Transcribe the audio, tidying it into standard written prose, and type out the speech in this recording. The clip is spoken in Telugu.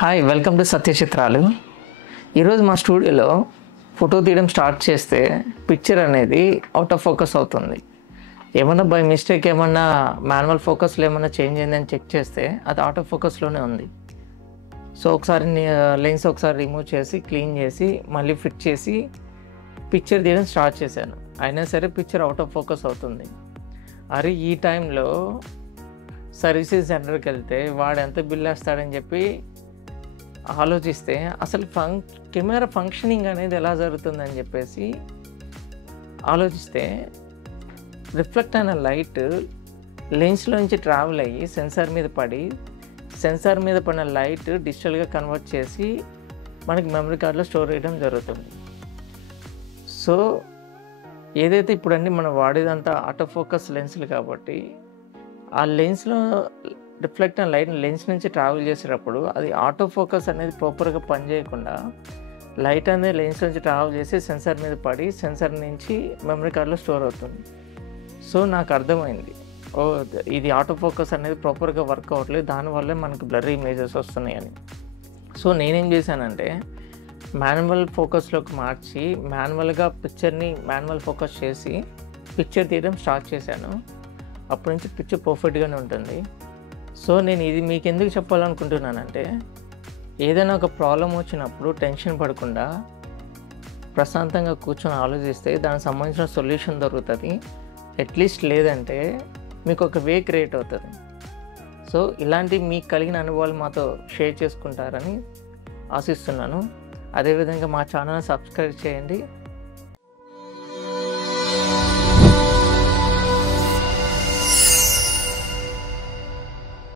హాయ్, వెల్కమ్ టు సత్య చిత్రాలు. ఈరోజు మా స్టూడియోలో ఫోటో తీయడం స్టార్ట్ చేస్తే పిక్చర్ అనేది అవుట్ ఆఫ్ ఫోకస్ అవుతుంది. ఏమన్నా బై మిస్టేక్ ఏమన్నా మాన్యువల్ ఫోకస్లో ఏమన్నా చేంజ్ అయిందని చెక్ చేస్తే అది అవుట్ ఆఫ్ ఫోకస్లోనే ఉంది. సో ఒకసారి లెన్స్ ఒకసారి రిమూవ్ చేసి క్లీన్ చేసి మళ్ళీ ఫిట్ చేసి పిక్చర్ తీయడం స్టార్ట్ చేశాను. అయినా సరే పిక్చర్ అవుట్ ఆఫ్ ఫోకస్ అవుతుంది. అరే ఈ టైంలో సర్వీసెస్ సెంటర్కి వెళ్తే వాడు ఎంత బిల్ వేస్తాడని చెప్పి ఆలోచిస్తే అసలు కెమెరా ఫంక్షనింగ్ అనేది ఎలా జరుగుతుందని చెప్పేసి ఆలోచిస్తే రిఫ్లెక్ట్ అయిన లైట్ లెన్స్లోంచి ట్రావెల్ అయ్యి సెన్సార్ మీద పడి సెన్సార్ మీద పడిన లైట్ డిజిటల్గా కన్వర్ట్ చేసి మనకి మెమరీ కార్డులో స్టోర్ చేయడం జరుగుతుంది. సో ఏదైతే ఇప్పుడు అన్నీ మనం వాడేదంతా ఆటో ఫోకస్ లెన్స్లు కాబట్టి ఆ లెన్స్లో రిఫ్లెక్ట్ అయిన లైట్ లెన్స్ నుంచి ట్రావెల్ చేసేటప్పుడు అది ఆటో ఫోకస్ అనేది ప్రాపర్గా పనిచేయకుండా లైట్ అనేది లెన్స్ నుంచి ట్రావెల్ చేసి సెన్సార్ మీద పడి సెన్సార్ నుంచి మెమరీ కార్డులో స్టోర్ అవుతుంది. సో నాకు అర్థమైంది, ఇది ఆటో ఫోకస్ అనేది ప్రాపర్గా వర్క్ అవ్వట్లేదు, దానివల్లే మనకు బ్లర్రీ ఇమేజెస్ వస్తున్నాయి అని. సో నేనేం చేశానంటే మాన్యువల్ ఫోకస్లోకి మార్చి మాన్యువల్గా పిక్చర్ని మాన్యువల్ ఫోకస్ చేసి పిక్చర్ తీయడం స్టార్ట్ చేశాను. అప్పటి నుంచి పిక్చర్ పర్ఫెక్ట్గానే ఉంటుంది. సో నేను ఇది మీకు ఎందుకు చెప్పాలనుకుంటున్నానంటే ఏదైనా ఒక ప్రాబ్లం వచ్చినప్పుడు టెన్షన్ పడకుండా ప్రశాంతంగా కూర్చొని ఆలోచిస్తే దానికి సంబంధించిన సొల్యూషన్ దొరుకుతుంది. అట్లీస్ట్ లేదంటే మీకు ఒక వే క్రియేట్ అవుతుంది. సో ఇలాంటి మీకు కలిగిన అనుభవాలు మాతో షేర్ చేసుకుంటారని ఆశిస్తున్నాను. అదేవిధంగా మా ఛానల్ని సబ్స్క్రైబ్ చేయండి.